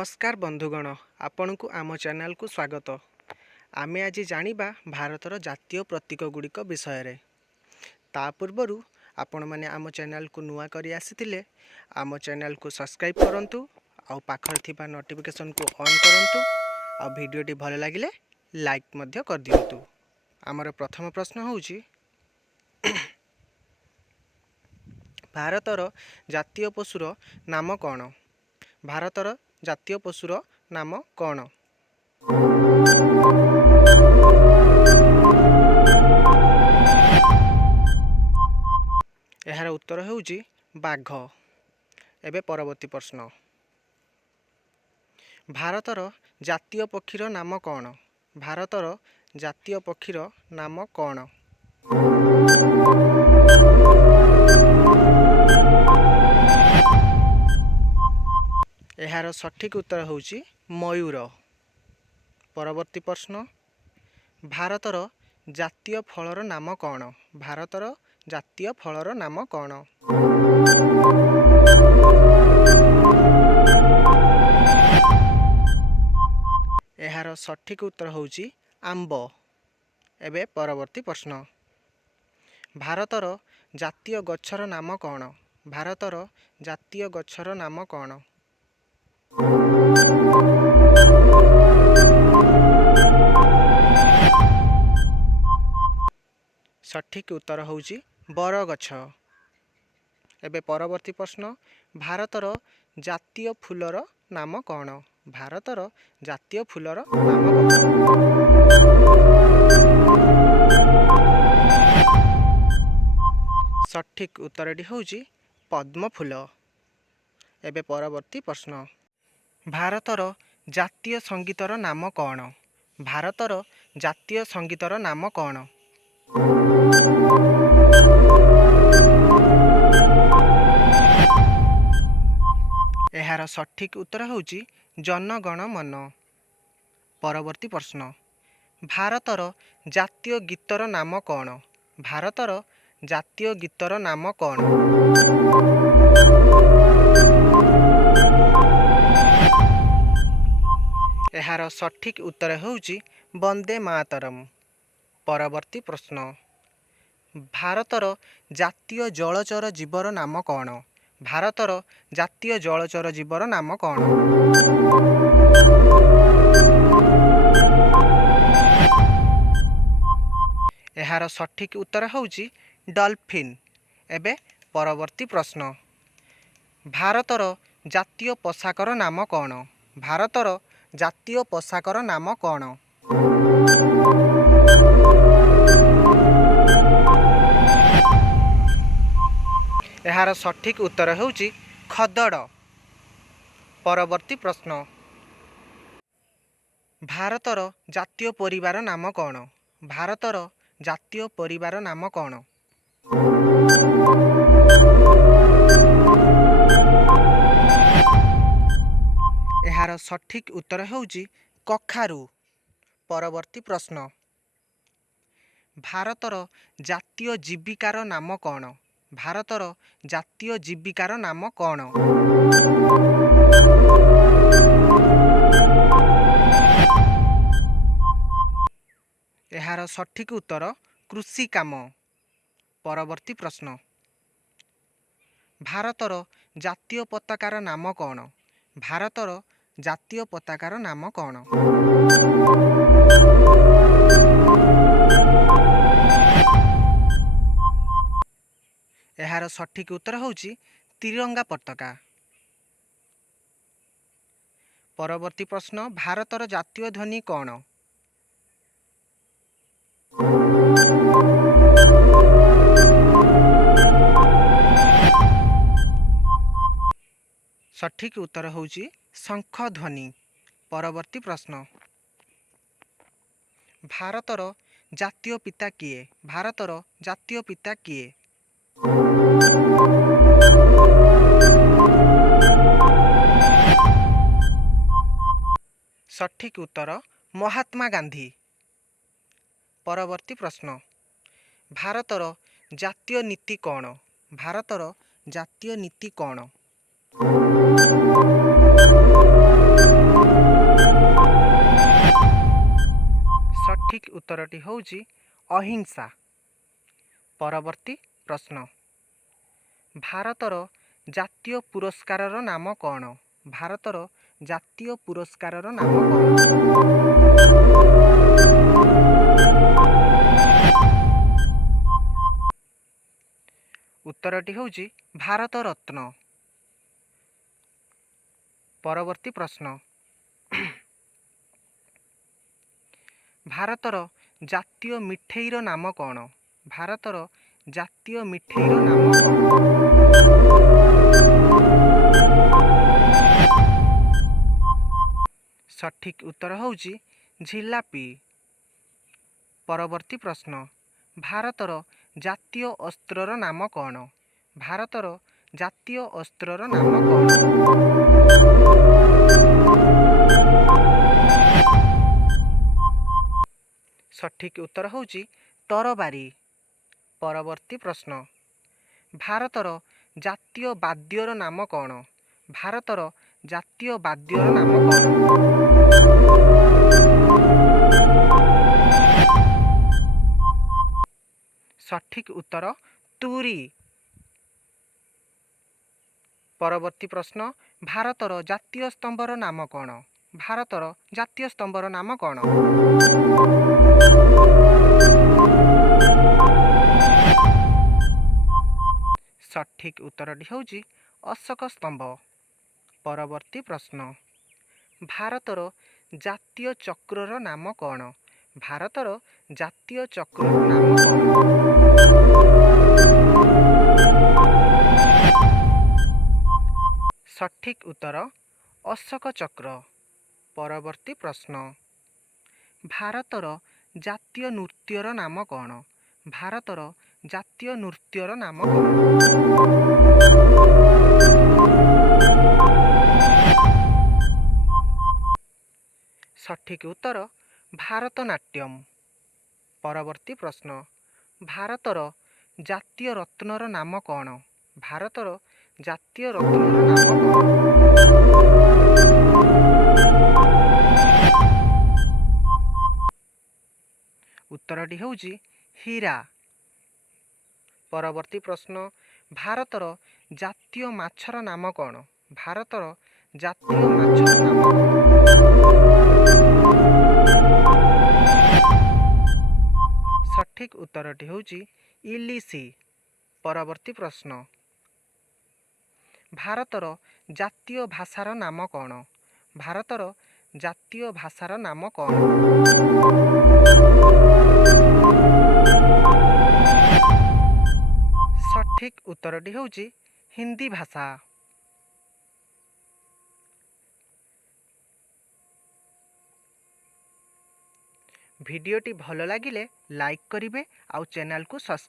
नमस्कार बंधुगण, आपण को आम चैनल को स्वागत। आमे आज जानिबा भारतर जातीय प्रतीक गुड़िक विषय रे। ता पूर्वरु आपण माने आम चैनल को नुआ करी आसीथिले आम चैनल को सब्सक्राइब करंतु आ पाखर थिबा नोटिफिकेशन को ऑन करंतु आ वीडियोटी भल लागिले लाइक मध्य कर दियंतु। आमर प्रथम प्रश्न होउची भारतर जातीय पशुर नाम कौन? भारतर जातीय पशुर नाम कौन? यार उत्तर होउची बाघ। एबे परवर्ती प्रश्न, भारतर जातीय पक्षीर नाम कौन? भारतर जातीय पक्षीर नाम कौन? यार सठिक उत्तर होउची मयूर। परवर्ती प्रश्न, भारतर जातीय फलर नाम कौन? भारतर जातीय फलर नाम कौन? यार सठिक उत्तर होउची आंब। एबे परवर्ती प्रश्न, भारतर जातीय गछर नाम कौन? भारतर जातीय गछर नाम कौन? सठिक उत्तर होउची बरगछ। एबे परवर्ती प्रश्न, भारतर जातीय फूलर नाम कौन? भारतर जातीय फूलर नाम कौन? सठिक उत्तरटी होउची पद्म फूल। एबे परवर्ती प्रश्न, भारतर जातीय संगीतर नाम कौन? भारतर जातीय संगीतर नाम कौन? यार सठिक उत्तर होउची जनगण मन। परवर्ती प्रश्न, भारतर जातीय गीतर नाम कौन? भारतर जातीय गीतर नाम कौन? यार सठिक उत्तर होउची वंदे मातरम। परवर्ती प्रश्न, भारतर जातीय जलचर जीवर नाम कौन? भारतर जातीय जलचर जीवर नाम कौन? यार सठिक उत्तर होउची डॉल्फिन। एबे परवर्ती प्रश्न, भारतर जातीय पोशाकर नाम कौन? भारतर जातीय पोशाकर नाम कौन? यार सठिक उत्तर होउची खदड़। परवर्ती प्रश्न, भारतर जातीय परिवार नाम कौन? भारतर जातीय परिवार नाम कौन? यार सठिक उत्तर होउची कखारू। परवर्ती प्रश्न, भारतर जातीय जीविकार नाम कौन? भारतर जातीय जीविकार नाम कौन? यार सठिक उत्तर कृषि काम। परवर्ती प्रश्न, भारतर जातीय पताकार नाम कौन? भारतर जातीय पताकार नाम कौन? यार सठिक उत्तर होउची तिरंगा पताका। परवर्ती प्रश्न, भारतर जातीय ध्वनि कौन? सठिक उत्तर होउची शंख ध्वनि। परवर्ती प्रश्न, भारतर जातीय पिता किए? भारतर जातीय पिता किए? सठिक उत्तर महात्मा गांधी। परवर्ती प्रश्न, भारतर जातीय नीति कौन? भारतर जातीय नीति कौन? सठिक उत्तरटी होउची अहिंसा। परवर्ती प्रश्न भारतर जातीय पुरस्कारर नाम कौन? भारतर जातीय पुरस्कारर नाम कौन? उत्तरटी होउची भारत रत्न। परवर्ती प्रश्न भारतर जातीय मिठेईर नाम कौन? भारतर जातीय मिठेईर नाम कौन? सठिक उत्तर होउची झिलापी। परवर्ती प्रश्न भारतर जातीय अस्त्रर नाम कौन? भारतर जातीय अस्त्रर नाम कौन? सठिक उत्तर होउची तरबारी। परवर्ती प्रश्न भारतर जातीय बाद्यर नाम कौन? भारतर जातीय बाद्यर नाम कौन? सठिक उत्तर तुरी। परवर्ती प्रश्न भारतर जातीय स्तंभर नाम कौन? भारतर जातीय स्तंभर नाम कौन? सठिक उत्तरटी होउची अशोक स्तंभ। परवर्ती प्रश्न भारतर जातीय चक्रर नाम कौन? भारतर जातीय चक्रर नाम कौन? सठिक उत्तर अशोक चक्र। परवर्ती प्रश्न भारतर जातीय नृत्यर नाम कौन? भारतर जातीय नृत्यर नाम कौन? सठिक उत्तर भारतनाट्यम। परवर्ती प्रश्न भारतर जातीय रत्नर नाम कौन? भारतर जातीय रत्नर नाम कौन? उत्तरटी होउची हीरा। परवर्ती प्रश्न भारतर जातीय माछर नाम कौन? भारतर जातीय माछर नाम कौन? सठिक उत्तरटी होउची इलिसी। परवर्ती प्रश्न भारतर जातीय भाषार नाम कौन? भारतर जातीय भाषार नाम कौन? सठिक उत्तरटी होउची हिंदी भाषा। भिडियोटी भल लागिले लाइक करिवे आउ चैनल को सब्सक्राइब